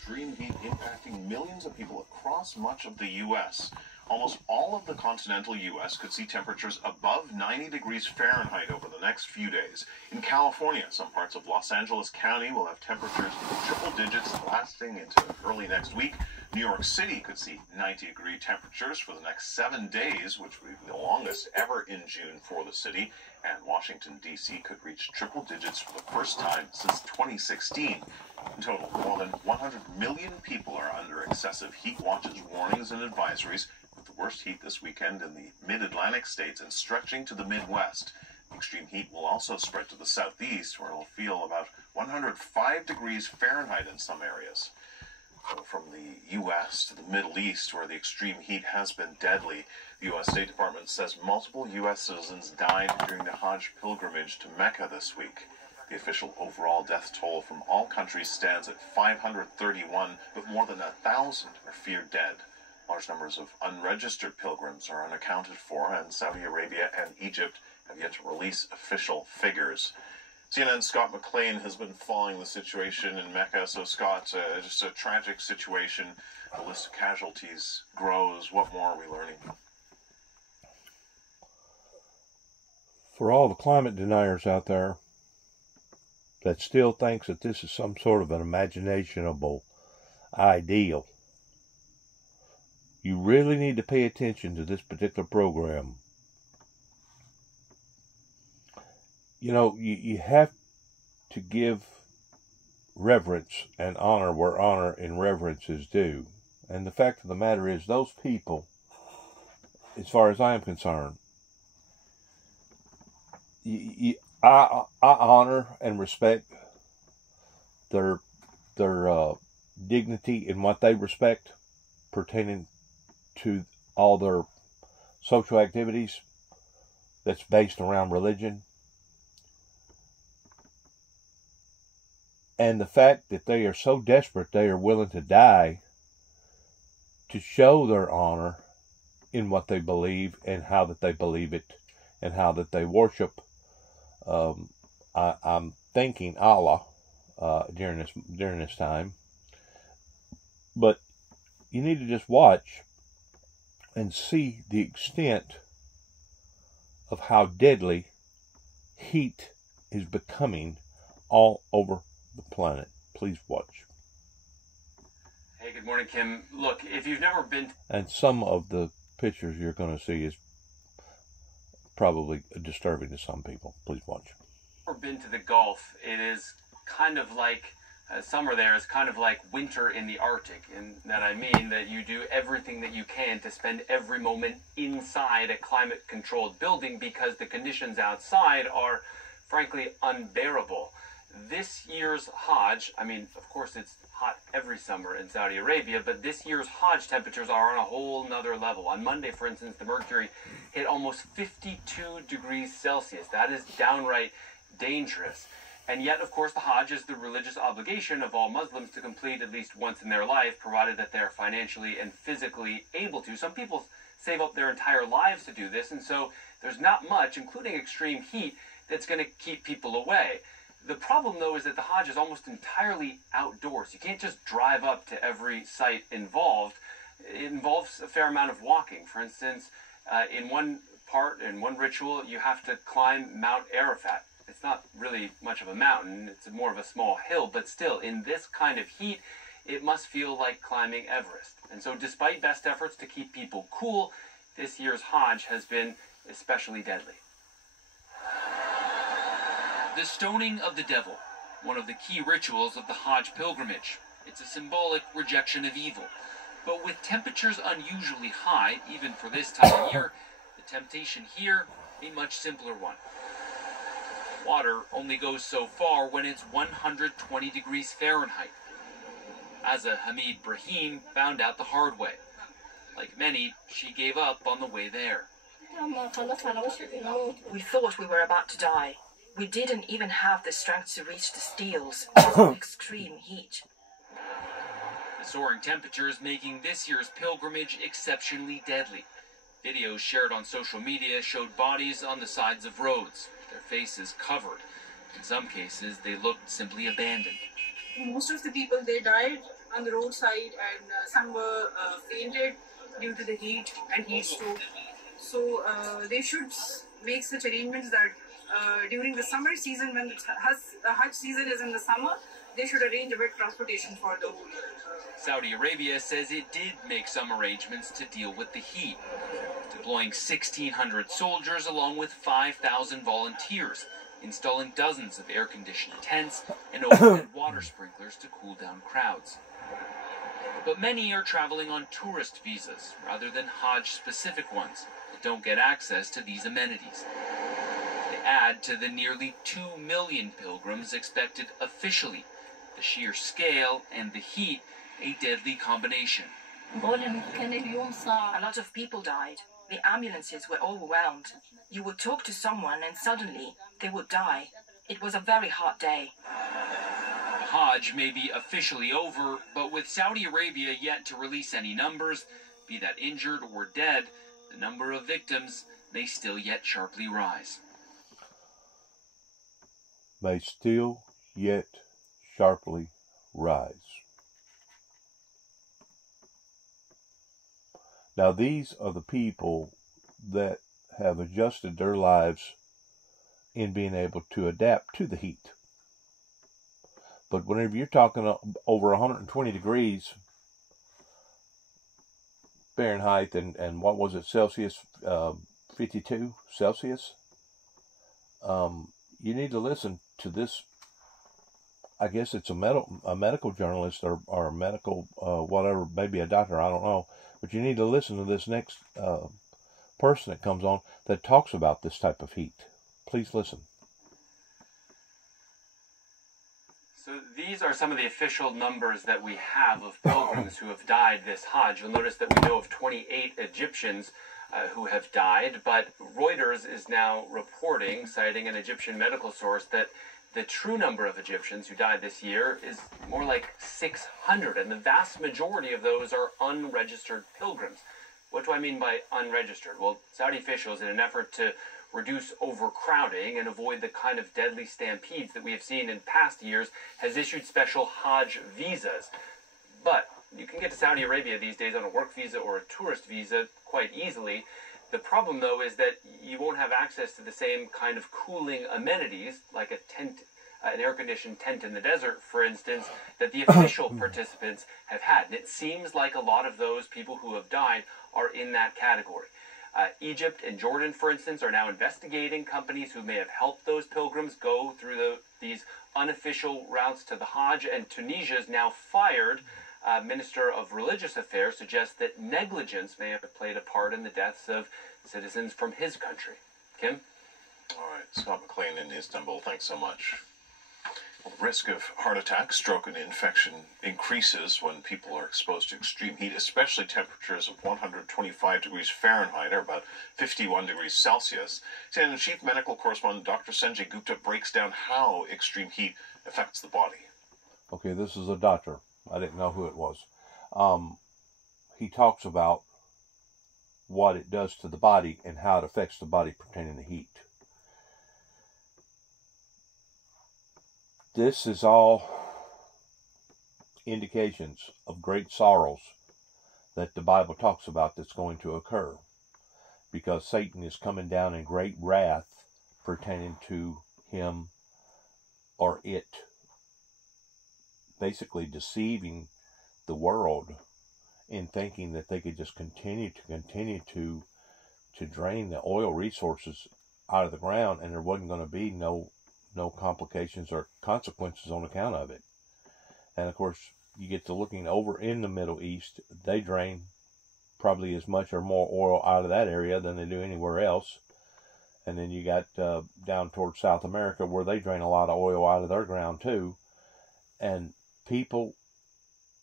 Extreme heat impacting millions of people across much of the U.S. Almost all of the continental U.S. could see temperatures above 90 degrees Fahrenheit over the next few days. In California, some parts of Los Angeles County will have temperatures in triple digits lasting into early next week. New York City could see 90-degree temperatures for the next 7 days, which would be the longest ever in June for the city. And Washington, D.C. could reach triple digits for the first time since 2016. In total, more than 100 million people are under excessive heat watches, warnings, and advisories, with the worst heat this weekend in the mid-Atlantic states and stretching to the Midwest. Extreme heat will also spread to the southeast, where it'll feel about 105 degrees Fahrenheit in some areas. From the U.S. to the Middle East, where the extreme heat has been deadly, the U.S. State Department says multiple U.S. citizens died during the Hajj pilgrimage to Mecca this week. The official overall death toll from all countries stands at 531, but more than 1,000 are feared dead. Large numbers of unregistered pilgrims are unaccounted for, and Saudi Arabia and Egypt have yet to release official figures. CNN's Scott McLean has been following the situation in Mecca. So, Scott, just a tragic situation. The list of casualties grows. What more are we learning? For all the climate deniers out there that still thinks that this is some sort of an imaginationable ideal, you really need to pay attention to this particular program. You know, you have to give reverence and honor where honor and reverence is due. And the fact of the matter is, those people, as far as I am concerned, I honor and respect their dignity in what they respect pertaining to all their social activities that's based around religion. And the fact that they are so desperate they are willing to die to show their honor in what they believe and how that they believe it and how that they worship. I'm thanking Allah during this time. But you need to just watch and see the extent of how deadly heat is becoming all over the planet. Please watch. Hey, good morning, Kim. Look, if you've never been... And some of the pictures you're going to see is probably disturbing to some people. Please watch. Never been to the Gulf, it is kind of like... summer there is kind of like winter in the Arctic, in that I mean that you do everything that you can to spend every moment inside a climate-controlled building because the conditions outside are, frankly, unbearable. This year's Hajj, I mean, of course it's hot every summer in Saudi Arabia, but this year's Hajj temperatures are on a whole nother level. On Monday, for instance, the mercury hit almost 52 degrees Celsius. That is downright dangerous. And yet, of course, the Hajj is the religious obligation of all Muslims to complete at least once in their life, provided that they're financially and physically able to. Some people save up their entire lives to do this, and so there's not much, including extreme heat, that's going to keep people away. The problem, though, is that the Hajj is almost entirely outdoors. You can't just drive up to every site involved. It involves a fair amount of walking. For instance, in one ritual, you have to climb Mount Arafat. It's not really much of a mountain, it's more of a small hill, but still, in this kind of heat, it must feel like climbing Everest. And so despite best efforts to keep people cool, this year's Hajj has been especially deadly. The stoning of the devil, one of the key rituals of the Hajj pilgrimage. It's a symbolic rejection of evil. But with temperatures unusually high, even for this time of year, the temptation here, a much simpler one. Water only goes so far when it's 120 degrees Fahrenheit. Asa Hamid Brahim found out the hard way. Like many, she gave up on the way there. We thought we were about to die. We didn't even have the strength to reach the steels because of extreme heat. The soaring temperatures making this year's pilgrimage exceptionally deadly. Videos shared on social media showed bodies on the sides of roads, their faces covered. In some cases, they looked simply abandoned. Most of the people, they died on the roadside, and some were fainted due to the heat and heat stroke. So they should make such arrangements that during the summer season, when the Hajj season is in the summer, they should arrange a bit transportation for the whole year. Saudi Arabia says it did make some arrangements to deal with the heat, deploying 1,600 soldiers along with 5,000 volunteers, installing dozens of air-conditioned tents and overhead water sprinklers to cool down crowds. But many are traveling on tourist visas rather than Hajj-specific ones that don't get access to these amenities. They add to the nearly 2 million pilgrims expected officially. The sheer scale and the heat, a deadly combination. A lot of people died. The ambulances were overwhelmed. You would talk to someone and suddenly they would die. It was a very hot day. Hajj may be officially over, but with Saudi Arabia yet to release any numbers, be that injured or dead, the number of victims may still yet sharply rise. May still yet sharply rise. Now these are the people that have adjusted their lives in being able to adapt to the heat. But whenever you're talking over 120 degrees Fahrenheit and what was it, Celsius, 52 Celsius, you need to listen to this. I guess it's a medical journalist or a medical whatever, maybe a doctor, I don't know. But you need to listen to this next person that comes on that talks about this type of heat. Please listen. So these are some of the official numbers that we have of pilgrims who have died this Hajj. You'll notice that we know of 28 Egyptians who have died, but Reuters is now reporting, citing an Egyptian medical source, that the true number of Egyptians who died this year is more like 600, and the vast majority of those are unregistered pilgrims. What do I mean by unregistered? Well, Saudi officials, in an effort to reduce overcrowding and avoid the kind of deadly stampedes that we have seen in past years, has issued special Hajj visas. But you can get to Saudi Arabia these days on a work visa or a tourist visa quite easily. The problem, though, is that you won't have access to the same kind of cooling amenities, like a tent, an air-conditioned tent in the desert, for instance, that the official participants have had. And it seems like a lot of those people who have died are in that category. Egypt and Jordan, for instance, are now investigating companies who may have helped those pilgrims go through these unofficial routes to the Hajj, and Tunisia is now fired. Minister of Religious Affairs suggests that negligence may have played a part in the deaths of citizens from his country. Kim? All right, Scott McLean in Istanbul, thanks so much. Well, the risk of heart attack, stroke, and infection increases when people are exposed to extreme heat, especially temperatures of 125 degrees Fahrenheit, or about 51 degrees Celsius. CNN Chief Medical Correspondent Dr. Sanjay Gupta breaks down how extreme heat affects the body. Okay, this is a doctor. I didn't know who it was. He talks about what it does to the body and how it affects the body pertaining to heat. This is all indications of great sorrows that the Bible talks about that's going to occur, because Satan is coming down in great wrath pertaining to him or it, basically deceiving the world in thinking that they could just continue to drain the oil resources out of the ground, and there wasn't going to be no complications or consequences on account of it. And of course, you get to looking over in the Middle East, they drain probably as much or more oil out of that area than they do anywhere else. And then you got down towards South America, where they drain a lot of oil out of their ground too. And people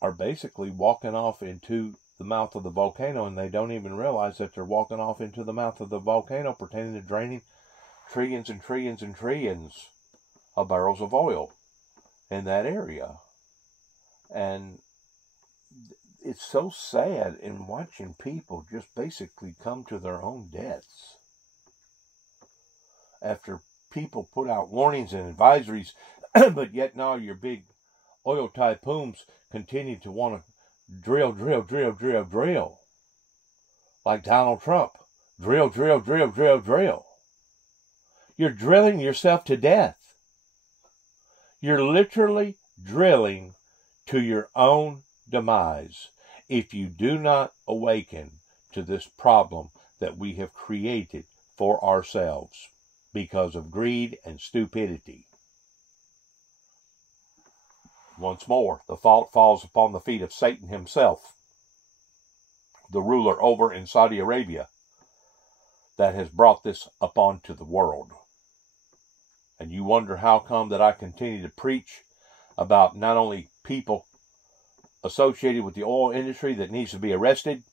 are basically walking off into the mouth of the volcano, and they don't even realize that they're walking off into the mouth of the volcano pertaining to draining trillions and trillions and trillions of barrels of oil in that area. And it's so sad in watching people just basically come to their own deaths after people put out warnings and advisories, but yet now your big oil tycoons continue to want to drill, drill, drill, drill, drill. Like Donald Trump. Drill, drill, drill, drill, drill. You're drilling yourself to death. You're literally drilling to your own demise if you do not awaken to this problem that we have created for ourselves because of greed and stupidity. Once more, the fault falls upon the feet of Satan himself, the ruler over in Saudi Arabia that has brought this upon to the world. And you wonder how come that I continue to preach about not only people associated with the oil industry that needs to be arrested,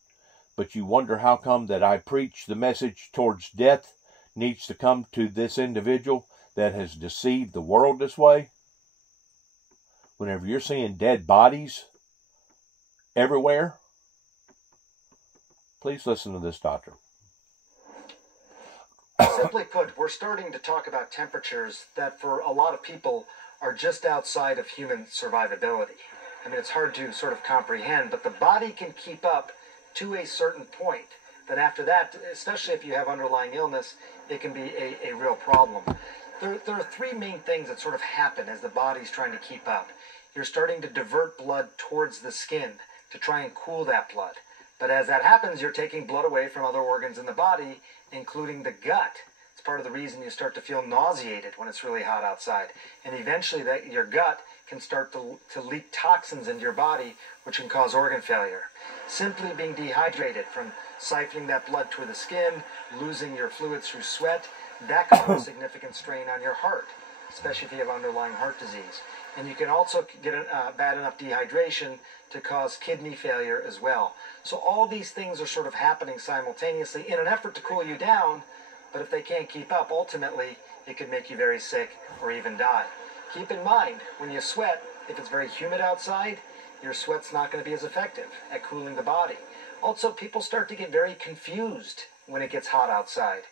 but you wonder how come that I preach the message towards death needs to come to this individual that has deceived the world this way. Whenever you're seeing dead bodies everywhere, please listen to this doctor. Simply put, we're starting to talk about temperatures that for a lot of people are just outside of human survivability. I mean, it's hard to sort of comprehend, but the body can keep up to a certain point. Then after that, especially if you have underlying illness, it can be a real problem. There are three main things that sort of happen as the body's trying to keep up. You're starting to divert blood towards the skin to try and cool that blood. But as that happens, you're taking blood away from other organs in the body, including the gut. It's part of the reason you start to feel nauseated when it's really hot outside. And eventually your gut can start to leak toxins into your body, which can cause organ failure. Simply being dehydrated from siphoning that blood to the skin, losing your fluids through sweat, that can put a significant strain on your heart, especially if you have underlying heart disease. And you can also get bad enough dehydration to cause kidney failure as well. So all these things are sort of happening simultaneously in an effort to cool you down, but if they can't keep up, ultimately, it could make you very sick or even die. Keep in mind, when you sweat, if it's very humid outside, your sweat's not going to be as effective at cooling the body. Also, people start to get very confused when it gets hot outside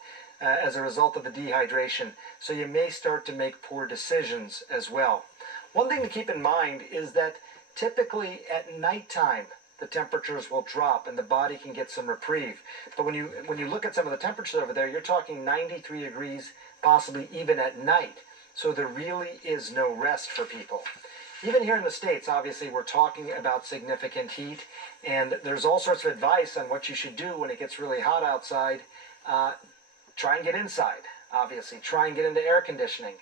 as a result of the dehydration, so you may start to make poor decisions as well. One thing to keep in mind is that typically at nighttime, the temperatures will drop and the body can get some reprieve. But when you look at some of the temperatures over there, you're talking 93 degrees, possibly even at night. So there really is no rest for people. Even here in the States, obviously, we're talking about significant heat, and there's all sorts of advice on what you should do when it gets really hot outside. Try and get inside, obviously. Try and get into air conditioning.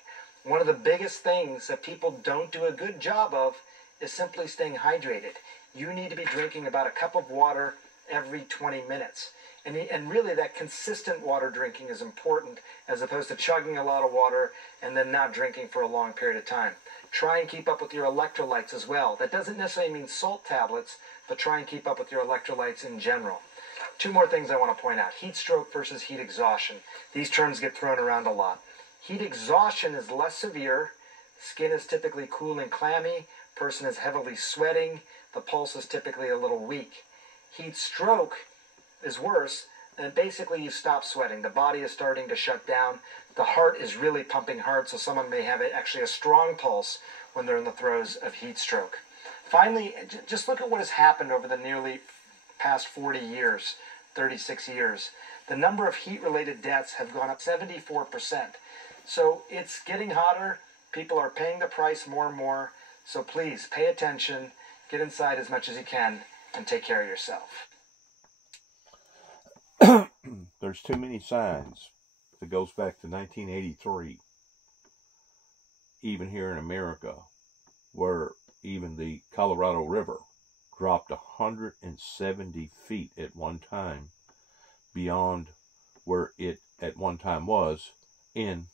One of the biggest things that people don't do a good job of is simply staying hydrated. You need to be drinking about a cup of water every 20 minutes. And really that consistent water drinking is important as opposed to chugging a lot of water and then not drinking for a long period of time. Try and keep up with your electrolytes as well. That doesn't necessarily mean salt tablets, but try and keep up with your electrolytes in general. Two more things I want to point out. Heat stroke versus heat exhaustion. These terms get thrown around a lot. Heat exhaustion is less severe. Skin is typically cool and clammy. Person is heavily sweating. The pulse is typically a little weak. Heat stroke is worse, and basically you stop sweating. The body is starting to shut down. The heart is really pumping hard, so someone may have actually a strong pulse when they're in the throes of heat stroke. Finally, just look at what has happened over the nearly past 40 years, 36 years. The number of heat-related deaths have gone up 74%. So it's getting hotter. People are paying the price more and more. So please pay attention, get inside as much as you can, and take care of yourself. There's too many signs. It goes back to 1983, even here in America, where even the Colorado River dropped 170 feet at one time beyond where it at one time was in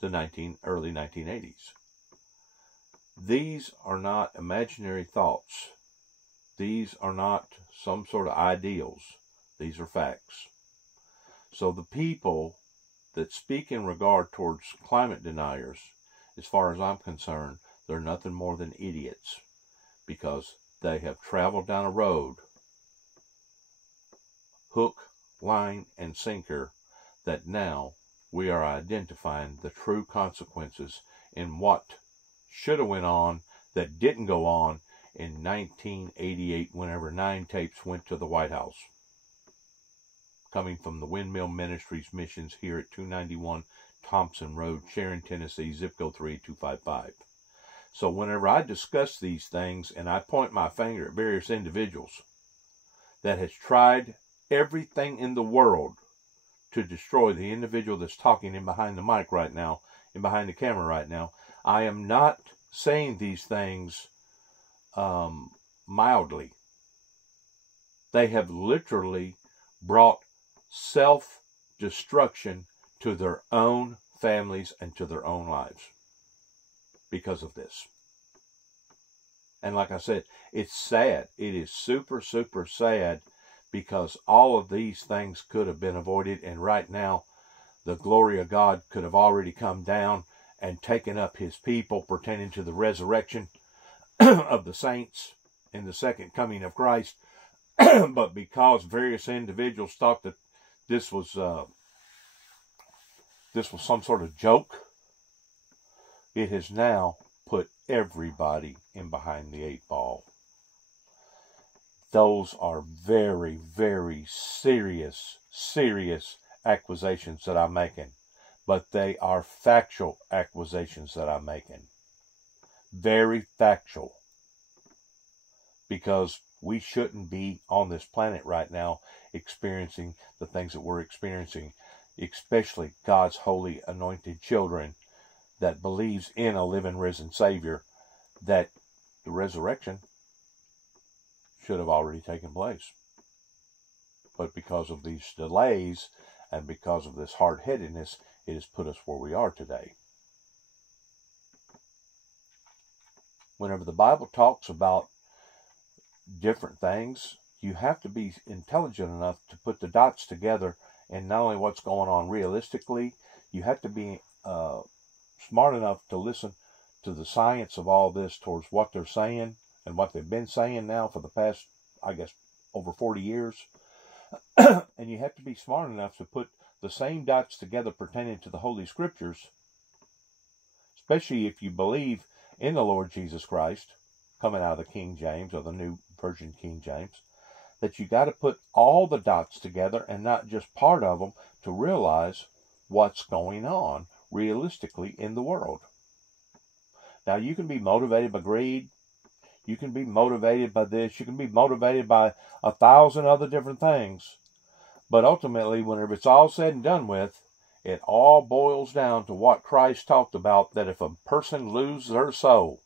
the early 1980s. These are not imaginary thoughts. These are not some sort of ideals. These are facts. So the people that speak in regard towards climate deniers, as far as I'm concerned, they're nothing more than idiots, because they have traveled down a road, hook, line, and sinker, that now we are identifying the true consequences in what should have went on that didn't go on in 1988 whenever 9 tapes went to the White House, coming from the Windmill Ministries missions here at 291 Thompson Road, Sharon, Tennessee, zip code 38255. So whenever I discuss these things and I point my finger at various individuals that has tried everything in the world to destroy the individual that's talking in behind the mic right now, in behind the camera right now, I am not saying these things mildly. They have literally brought self-destruction to their own families and to their own lives because of this. And like I said, it's sad. It is super, super sad, because all of these things could have been avoided, and right now the glory of God could have already come down and taken up his people pertaining to the resurrection of the saints in the second coming of Christ. But because various individuals thought that this was some sort of joke, it has now put everybody in behind the 8 ball. Those are very, very serious accusations that I'm making. But they are factual accusations that I'm making. Very factual. Because we shouldn't be on this planet right now experiencing the things that we're experiencing, especially God's holy anointed children that believes in a living risen Savior, that the resurrection should have already taken place. But because of these delays and because of this hard-headedness, it has put us where we are today. Whenever the Bible talks about different things, you have to be intelligent enough to put the dots together, and not only what's going on realistically, you have to be smart enough to listen to the science of all this towards what they're saying and what they've been saying now for the past, I guess, over 40 years. And you have to be smart enough to put the same dots together pertaining to the Holy Scriptures, especially if you believe in the Lord Jesus Christ, coming out of the King James or the New Version King James, that you got to put all the dots together and not just part of them to realize what's going on realistically in the world. Now, you can be motivated by greed. You can be motivated by this. You can be motivated by 1,000 other different things. But ultimately, whenever it's all said and done with, it all boils down to what Christ talked about, that if a person loses their soul,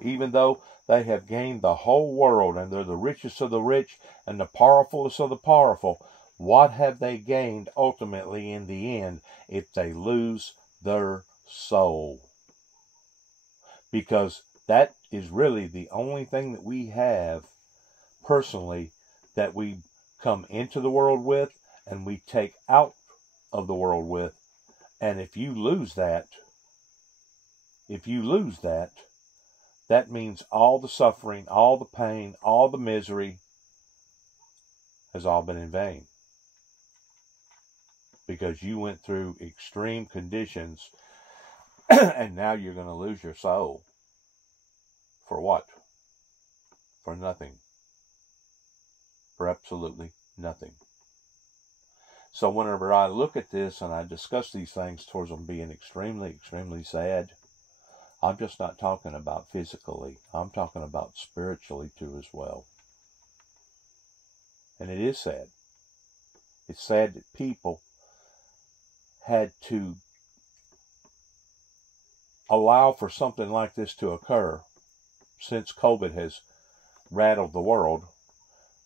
even though they have gained the whole world and they're the richest of the rich and the powerfulest of the powerful, what have they gained ultimately in the end if they lose their soul? Because that is really the only thing that we have personally that we come into the world with and we take out of the world with. And if you lose that, that means all the suffering, all the pain, all the misery has all been in vain. Because you went through extreme conditions and now you're going to lose your soul. For what? For nothing. For absolutely nothing. So whenever I look at this and I discuss these things towards them being extremely, extremely sad, I'm just not talking about physically. I'm talking about spiritually too as well. And it is sad. It's sad that people had to allow for something like this to occur since COVID has rattled the world,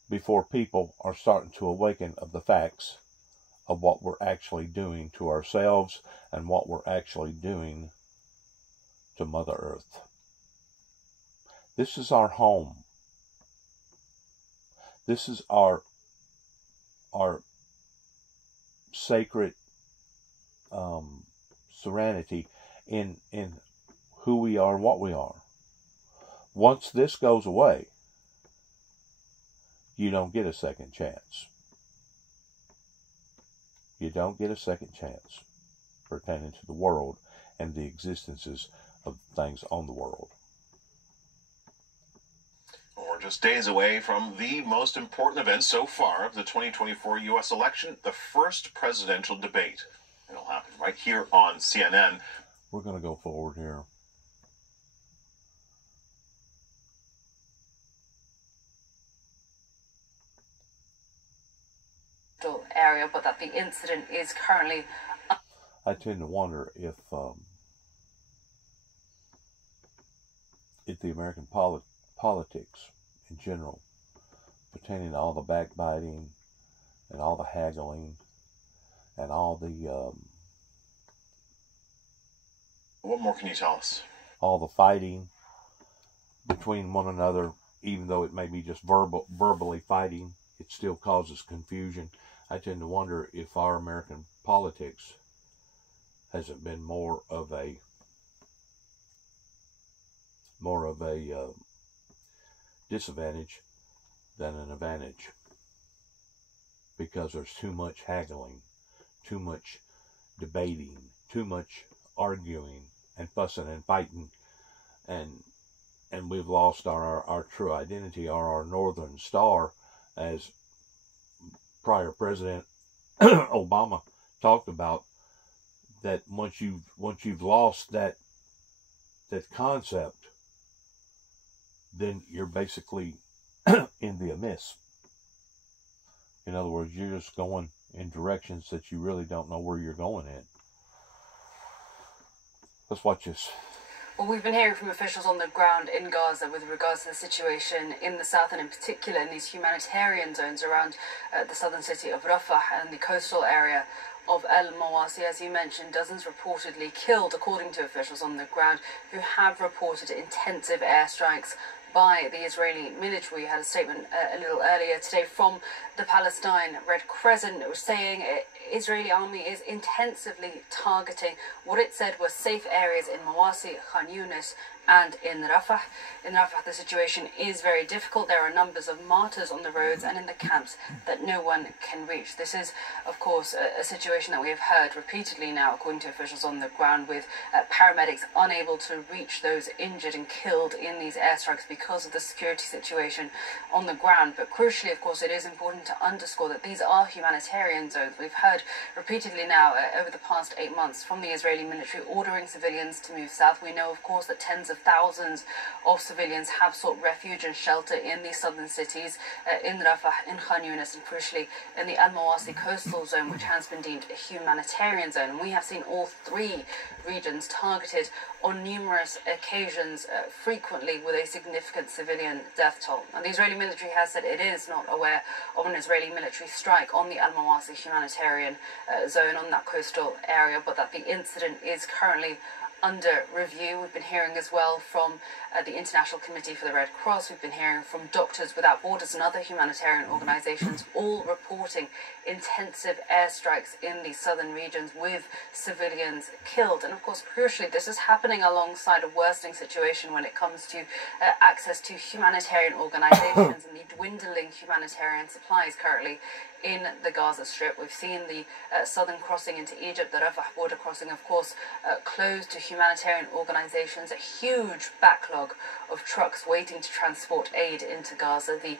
before people are starting to awaken of the facts of what we're actually doing to ourselves and what we're actually doing to Mother Earth. This is our home. This is our sacred serenity in who we are and what we are. Once this goes away, you don't get a second chance. You don't get a second chance pertaining to the world and the existences of things on the world. We're just days away from the most important event so far of the 2024 U.S. election, the first presidential debate. It'll happen right here on CNN. We're going to go forward here. Area, but that the incident is currently... I tend to wonder if the American politics in general, pertaining to all the backbiting and all the haggling and all the what more can you tell us? All the fighting between one another, even though it may be just verbally fighting, it still causes confusion. I tend to wonder if our American politics hasn't been more of a disadvantage than an advantage, because there's too much haggling, too much debating, too much arguing and fussing and fighting, and we've lost our true identity, or our Northern Star, as prior President Obama talked about, that once you've lost that concept, then you're basically in the abyss. In other words, you're just going in directions that you really don't know where you're going in. Let's watch this. Well, we've been hearing from officials on the ground in Gaza with regards to the situation in the south, and in particular in these humanitarian zones around the southern city of Rafah and the coastal area of El Mawasi. As you mentioned, dozens reportedly killed, according to officials on the ground, who have reported intensive airstrikes by the Israeli military. We had a statement a little earlier today from the Palestine Red Crescent. It was saying Israeli army is intensively targeting what it said were safe areas in Mawasi, Khan Yunis, and in Rafah. In Rafah, the situation is very difficult. There are numbers of martyrs on the roads and in the camps that no one can reach. This is, of course, a situation that we have heard repeatedly now, according to officials on the ground, with paramedics unable to reach those injured and killed in these airstrikes because of the security situation on the ground. But crucially, of course, it is important to underscore that these are humanitarian zones. We've heard repeatedly now over the past 8 months from the Israeli military ordering civilians to move south. We know, of course, that tens of thousands of civilians have sought refuge and shelter in these southern cities, in Rafah, in Khan Yunis, and crucially in the Al Mawasi coastal zone, which has been deemed a humanitarian zone. And we have seen all three regions targeted on numerous occasions, frequently with a significant civilian death toll. And the Israeli military has said it is not aware of an Israeli military strike on the Al Mawasi humanitarian zone, on that coastal area, but that the incident is currently under review. We've been hearing as well from the International Committee for the Red Cross. We've been hearing from Doctors Without Borders and other humanitarian organizations, all reporting intensive airstrikes in the southern regions with civilians killed. And of course, crucially, this is happening alongside a worsening situation when it comes to access to humanitarian organizations and the dwindling humanitarian supplies currently in the Gaza Strip. We've seen the southern crossing into Egypt, the Rafah border crossing, of course, closed to humanitarian organizations, a huge backlog of trucks waiting to transport aid into Gaza. The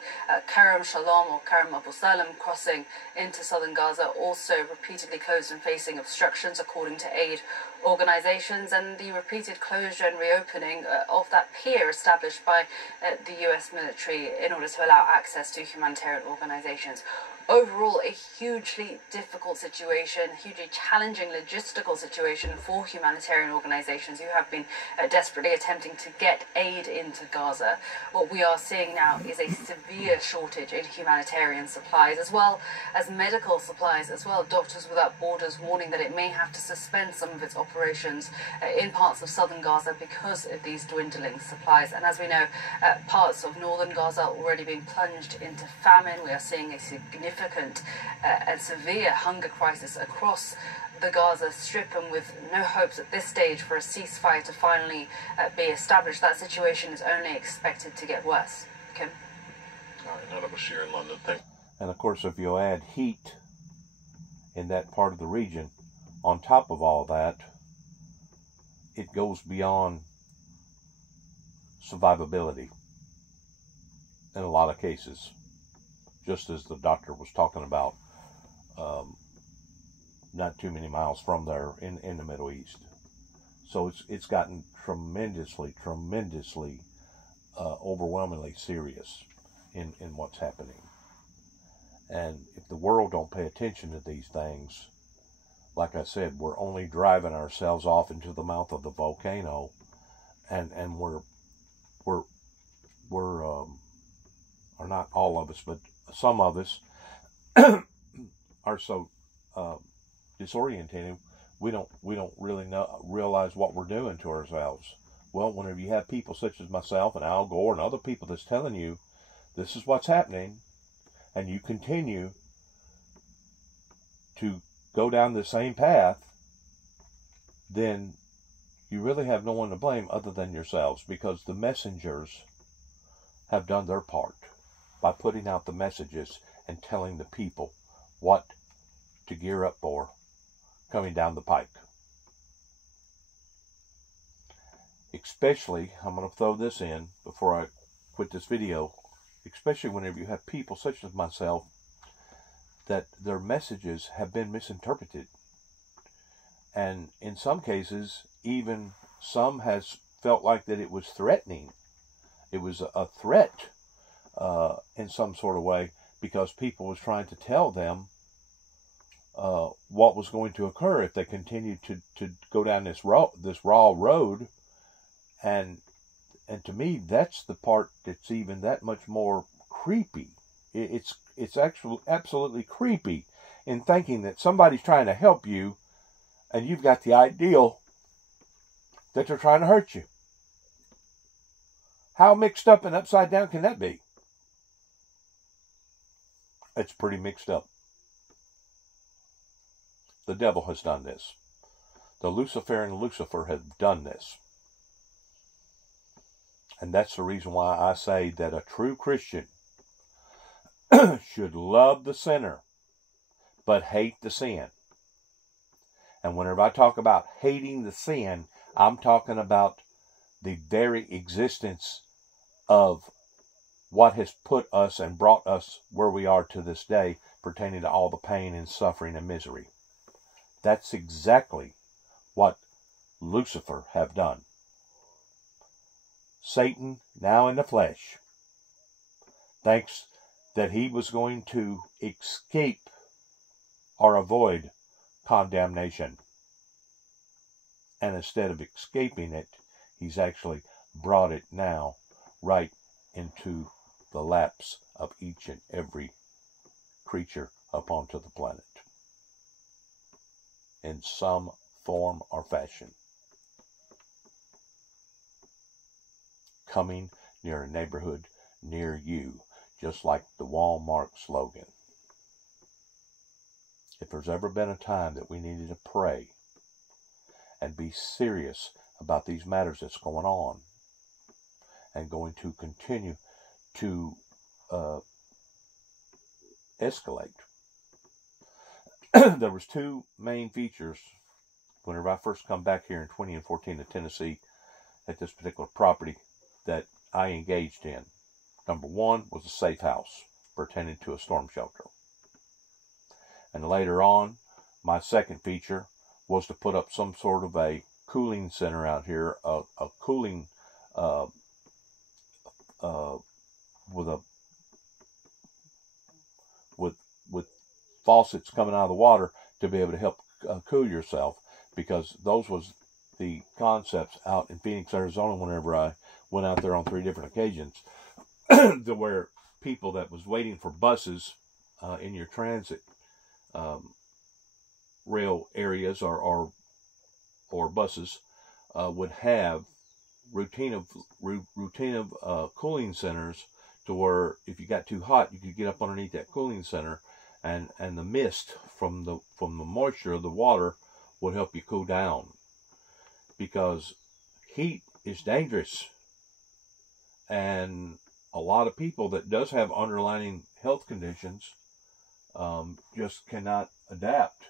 Karam Shalom or Karam Abu Salam crossing into southern Gaza also repeatedly closed and facing obstructions, according to aid organizations, and the repeated closure and reopening of that pier established by the US military in order to allow access to humanitarian organizations. Overall, a hugely difficult situation, hugely challenging logistical situation for humanitarian organizations who have been desperately attempting to get aid into Gaza. What we are seeing now is a severe shortage in humanitarian supplies, as well as medical supplies as well. Doctors Without Borders warning that it may have to suspend some of its operations in parts of southern Gaza because of these dwindling supplies. And as we know, parts of northern Gaza are already being plunged into famine. We are seeing a significant and severe hunger crisis across the Gaza Strip, and with no hopes at this stage for a ceasefire to finally be established. That situation is only expected to get worse. Kim? All right, Nada Bashir in London. Thank you. And of course, if you add heat in that part of the region, on top of all that, it goes beyond survivability in a lot of cases, just as the doctor was talking about not too many miles from there in the Middle East. So it's gotten tremendously overwhelmingly serious in what's happening. And if the world don't pay attention to these things, like I said, we're only driving ourselves off into the mouth of the volcano, and we're or not all of us, but some of us are so disorientated, we don't really realize what we're doing to ourselves. Well, whenever you have people such as myself and Al Gore and other people that's telling you this is what's happening, and you continue to go down the same path, then you really have no one to blame other than yourselves, because the messengers have done their part by putting out the messages and telling the people what to gear up for coming down the pike. Especially, I'm going to throw this in before I quit this video, especially whenever you have people such as myself that their messages have been misinterpreted. And in some cases, even some has felt like that it was threatening. It was a threat in some sort of way, because people was trying to tell them what was going to occur if they continued to go down this raw road. And to me, that's the part that's even that much more creepy. It's actually absolutely creepy in thinking that somebody's trying to help you, and you've got the ideal that they're trying to hurt you. How mixed up and upside down can that be? It's pretty mixed up. The devil has done this. The Luciferian Lucifer has done this. And that's the reason why I say that a true Christian should love the sinner, but hate the sin. And whenever I talk about hating the sin, I'm talking about the very existence of what has put us and brought us where we are to this day, pertaining to all the pain and suffering and misery. That's exactly what Lucifer have done. Satan, now in the flesh, thinks that he was going to escape or avoid condemnation. And instead of escaping it, he's actually brought it now right into the laps of each and every creature upon the planet, in some form or fashion. Coming near a neighborhood near you, just like the Walmart slogan. If there's ever been a time that we needed to pray and be serious about these matters that's going on and going to continue to escalate, there was two main features whenever I first come back here in 2014 to Tennessee at this particular property that I engaged in. Number one was a safe house pertaining to a storm shelter. And later on, my second feature was to put up some sort of a cooling center out here, a cooling with faucets coming out of the water to be able to help cool yourself, because those was the concepts out in Phoenix, Arizona, whenever I went out there on 3 different occasions, to where people that was waiting for buses in your transit rail areas or buses would have routine of cooling centers, to where if you got too hot, you could get up underneath that cooling center, and the mist from the moisture of the water would help you cool down, because heat is dangerous. And a lot of people that does have underlying health conditions just cannot adapt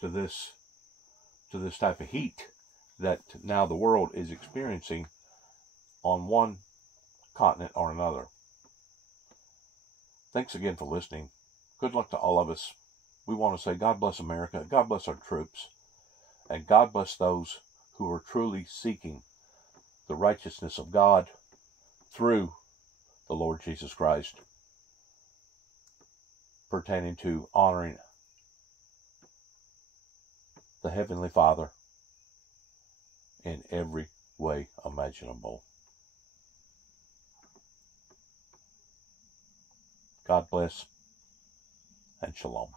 to this type of heat that now the world is experiencing on one continent or another. Thanks again for listening. Good luck to all of us. We want to say God bless America, God bless our troops, and God bless those who are truly seeking the righteousness of God through the Lord Jesus Christ, pertaining to honoring the Heavenly Father in every way imaginable. God bless and shalom.